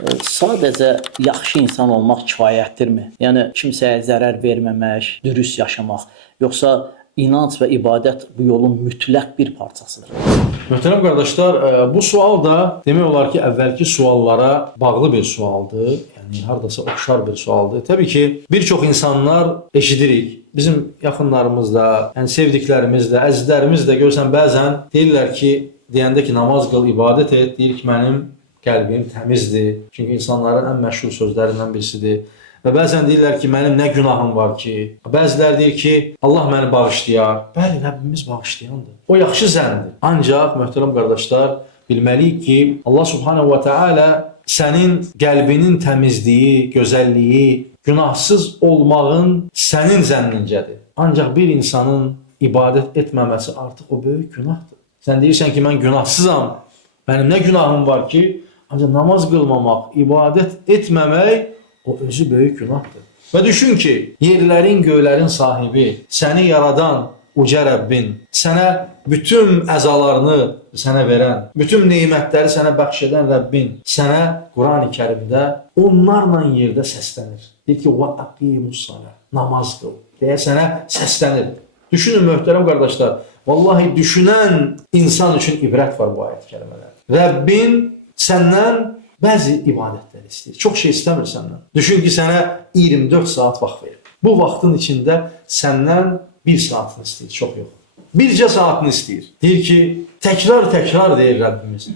Sadəcə yaxşı insan olmaq kifayətdirmi? Yəni kimsəyə zərər verməmək, dürüst yaşamaq, yoxsa inanc və ibadət bu yolun mütləq bir parçasıdır? Möhtərəm qardaşlar, bu sual da demək olar ki, əvvəlki suallara bağlı bir sualdır. Yəni hardasa oxşar bir sualdır. Təbii ki, bir çox insanlar eşidirik. Bizim yaxınlarımız da, yəni sevdiklərimiz də, əzizlərimiz də görsən bəzən deyirlər ki, deyəndə ki, namaz qıl, ibadət et, deyir ki, mənim qəlbim təmizdir. Çünki insanların ən məşhur sözlərindən birisidir. Və bəzən deyirlər ki, mənim nə günahım var ki? Bəzilər deyir ki, Allah məni bağışlayar. Bəli, Rəbbimiz bağışlayandır. O yaxşı zəndir. Ancaq, möhtərəm qardaşlar, bilməliyik ki, Allah Subhanahu wa Ta'ala sənin qəlbinin təmizliyi, gözəlliyi, günahsız olmağın sənin zənnincədir. Ancaq bir insanın ibadət etməməsi artıq o böyük günahdır. Sən deyirsən ki, mən günahsızam, mənim nə günahım var ki? Ancaq namaz qılmamaq, ibadət etməmək o özü böyük günahdır. Və düşün ki, yerlərin, göylərin sahibi, səni yaradan uca Rəbbin, sənə bütün əzalarını sənə verən, bütün neymətləri sənə bəxş edən Rəbbin sənə Qurani Kərimdə onlarla yerdə səslənir. Deyir ki, وَأَقِيمُ الصَّلَاةَ namaz qıl deyə sənə səslənir. Düşünün, möhtərəm qardaşlar, vallahi düşünən insan üçün ibrət var bu ayət kərimələr. Rəbbin səndən bəzi ibadətlər istəyir. Çox şey istəmir səndən. Düşün ki, sənə 24 saat vaxt verir. Bu vaxtın içində səndən 1 saatını istəyir, çox yox. Bircə saatını istəyir. Deyir ki, təkrar deyir Rəbbimiz.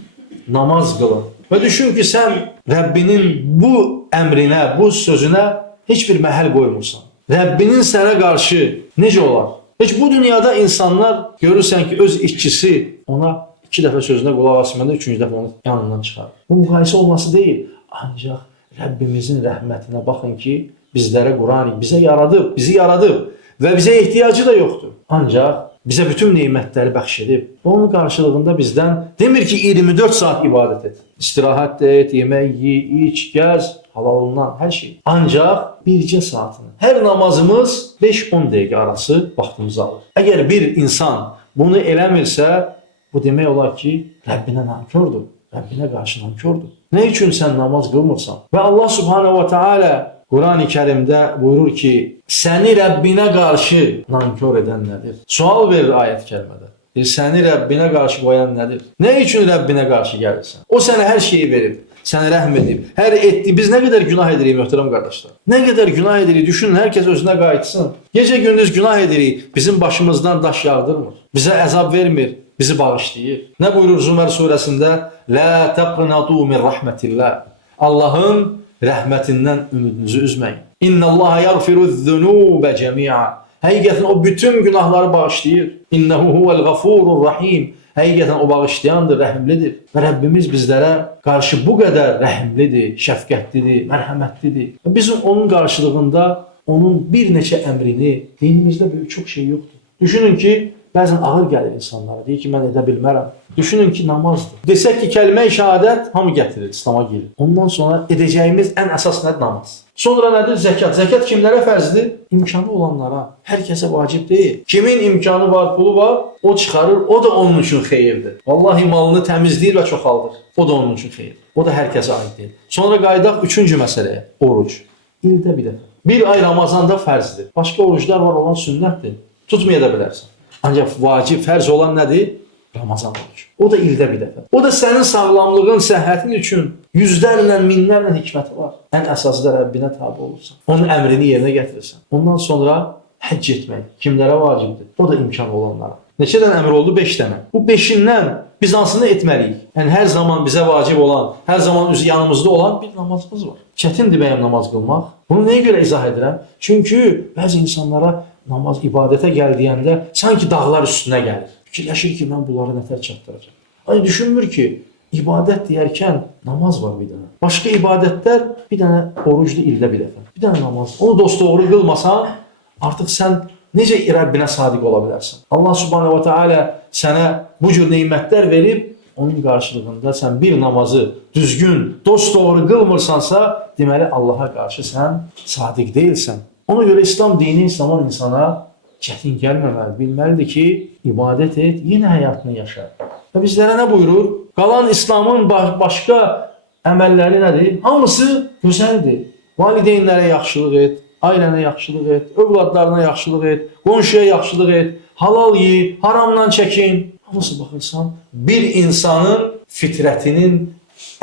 Namaz qılın. Və düşün ki, sən Rəbbinin bu əmrinə, bu sözünə heç bir məhəl qoymursan. Rəbbinin sənə qarşı necə olar? Heç bu dünyada insanlar görürsən ki, öz işçisi ona 2 dəfə sözünə qulaq asmayanda 3-cü dəfə onu yanından çıxar. Bu müqayisə olması deyil. Ancaq Rəbbimizin rəhmətinə baxın ki, bizlərə Qurani bizə yaradıb, bizi yaradıb və bizə ehtiyacı da yoxdur. Ancaq bizə bütün neymətləri bəxş edib. Onun qarşılığında bizdən demir ki, 24 saat ibadət et. İstirahət də et, yemək ye, iç, gəz, halalından, hər şey. Ancaq bircə saatını. Hər namazımız 5-10 dəqiqə arası vaxtımızı alır. Əgər bir insan bunu eləmirsə, bu demək olar ki, Rəbbinə nankördür. Rəbbinə qarşı nankördür. Nə üçün sən namaz qılmırsan? Və Allah Subhanahu wa Ta'ala Qurani Kərimdə buyurur ki, səni Rəbbinə qarşı nankör edən nədir? Sual verir ayət kərimədə. Səni Rəbbinə qarşı qoyan nədir? Nə üçün Rəbbinə qarşı gəlirsən? O sənə hər şeyi verib, sənə rəhm edib. Hər etdi. Biz nə qədər günah edirik, möhtərəm qardaşlar? Nə qədər günah edirik? Düşünün, hər kəs özünə qayıtsın. Gecə gündüz günah edirik. Bizim başımızdan daş yağdırmır. Bizə əzab vermir. Bizi bağışlayır. Nə buyurur Zümər surəsində? La taqnatu min rahmetillah. Allahın rəhmətindən ümidinizi üzməyin. İnnallaha yaghfiru'z-zunuba cemi'a. Həqiqətən o bütün günahları bağışlayır. İnnehu huvel gafurur rahim. Həqiqətən o bağışlayandır, rəhimlidir. Və Rəbbimiz bizlərə qarşı bu qədər rəhimlidir, şəfqətlidir, mərhəmətlidir. Bizim onun qarşılığında onun bir neçə əmrini, dinimizdə böyük çox şey yoxdur. Düşünün ki, bəzən ağır gəlir insanlara, deyir ki, mən edə bilmərəm. Düşünün ki, namazdır. Desək ki, kəlmə-i şəhadət hamı gətirir, İslam'a gelir. Ondan sonra edəcəyimiz ən əsas nədir? Namaz. Sonra nədir? Zəkat. Zəkat kimlərə fərzdir? İmkanı olanlara. Hər kəsə vacib deyil. Kimin imkanı var, pulu var, o çıxarır, o da onun üçün xeyirdir. Vallahi malını təmizləyir və çoxaldır. O da onun üçün xeyirdir. O da hər kəsə aid deyil. Sonra qaydaq 3-cü məsələyə, oruc. İldə bir dəfə. Bir ay Ramazanda fərzdir. Başqa oruclar var, olan sünnətdir. Tutmaya da bilərsən. Ancaq vacib, fərz olan nədir? Ramazan orucu. O da ildə bir dəfə. O da sənin sağlamlığın, səhhətin üçün yüzlərlə, minlərlə hikməti var. Ən əsası da Rəbbinə tabi olursan. Onun əmrini yerinə gətirirsən. Ondan sonra həcc etmək kimlərə vacibdir? O da imkanı olanlara. Neçə dənə əmr oldu? 5 dənə. Bu 5-indən biz hansını etməliyik? Yəni hər zaman bizə vacib olan, hər zaman yanımızda olan bir namazımız var. Çətindir bəyəm namaz qılmaq. Bunu nəyə görə izah edirəm? Çünki bəzi insanlara namaz, ibadətə gəldiyəndə sanki dağlar üstünə gəlir. Fikirləşir ki, mən bunları nətər çatdıracam. Ay düşünmür ki, ibadət deyərkən namaz var bir dənə. Başqa ibadətlər bir dənə oruclu ildə bir dəfə. Bir dənə namaz. Onu dosdoğru qılmasan, artıq sən necə Rəbbinə sadiq ola bilərsən? Allah Subhanahu wa Ta'ala sənə bu cür neymətlər verib, onun qarşılığında sən bir namazı düzgün, dosdoğru qılmırsansa, deməli Allaha qarşı sən sadiq deyilsən. Ona görə İslam dini İslam insana çətin gəlməməli, bilməlidir ki, ibadət et, yenə həyatını yaşa. Və bizlərə nə buyurur? Qalan İslamın başqa əməlləri nədir? Hamısı gözəldir. Valideynlərə yaxşılıq et, ailənə yaxşılıq et, övladlarına yaxşılıq et, qonşuya yaxşılıq et, halal ye, haramdan çəkin. Hamısı baxırsan, bir insanın fitrətinin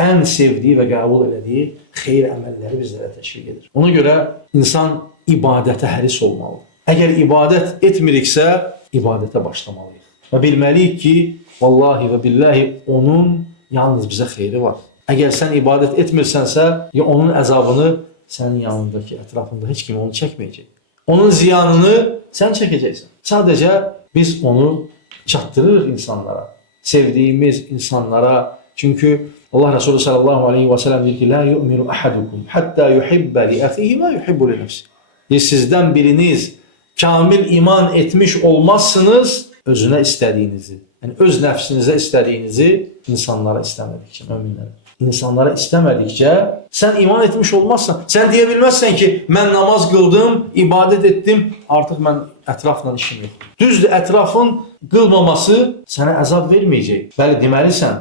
ən sevdiyi və qəbul elədiyi xeyir əməlləri bizlərə təşviq edir. Ona görə insan ibadətə həris olmalıdır. Əgər ibadət etmiriksə, ibadətə başlamalıyıq. Və bilməliyik ki, vallahi və billahi onun yalnız bizə xeyri var. Əgər sən ibadət etmirsənsə, ya onun əzabını sənin yanındakı, ətrafında heç kim onu çəkməyəcək. Onun ziyanını sən çəkəcəksən. Sadəcə biz onu çatdırırıq insanlara, sevdiyimiz insanlara. Çünki Allah Resulü sallallahu aleyhi ve sellem deyir ki, la yu'minu ahadukum hatta yuhibbe li akhihi ma yuhibbu li nefsihi. Sizdən biriniz kamil iman etmiş olmazsınız özünə istədiyinizi. Yəni öz nəfsinizə istədiyinizi insanlara istəmədikcə, möminlərə. İnsanlara istəmədikcə sən iman etmiş olmazsan. Sən deyə bilməzsən ki, mən namaz qıldım, ibadət etdim, artıq mən ətrafla işim yox. Düzdür, ətrafın qılmaması sənə əzab verməyəcək. Bəli, deməlisən,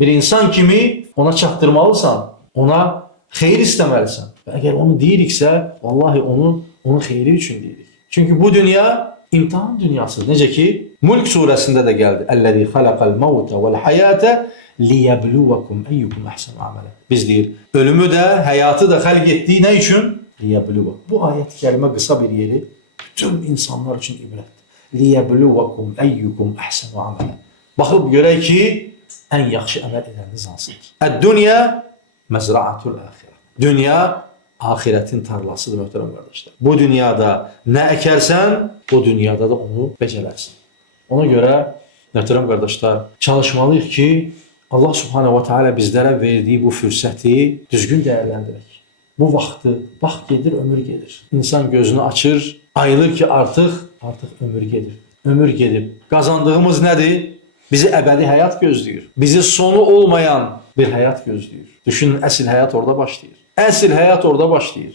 bir insan kimi ona çatdırmalısan, ona xeyir istəməlisən. Və əgər onu deyiriksə, vallahi onun xeyri üçün deyirik. Çünki bu dünya imtihan dünyasıdır. Necə ki, Mulk surəsində də gəldi. Əl-ləzi xalaqal mauta vel hayata liyabluwakum eyyukum ahsanu amala. Biz deyir, ölümü də, həyatı da xəlq etdiyi nə üçün? Liyabluwa. Bu ayət kəlmə qısa bir yeri bütün insanlar üçün ibrətdir. Liyabluwakum eyyukum ahsanu amala. Baxıb görək ki, ən yaxşı əməl edəniz hansıdır? Əd-dünya məzra'atul axirə. Dünya ahiretin tarlasıdır möhtərəm qardaşlar. Bu dünyada nə əkərsən, o dünyada da onu becərərsən. Ona görə möhtərəm qardaşlar, çalışmalıyıq ki, Allah Subhanahu wa Taala bizlərə verdiyi bu fürsəti düzgün dəyərləndirək. Bu vaxtı, vaxt gedir, ömür gedir. İnsan gözünü açır, ayılır ki, artıq ömür gedir. Ömür gedib. Qazandığımız nədir? Bizi əbədi həyat gözləyir. Bizi sonu olmayan bir həyat gözləyir. Düşünün, əsl həyat orada başlayır. Əsl həyat orada başlayır.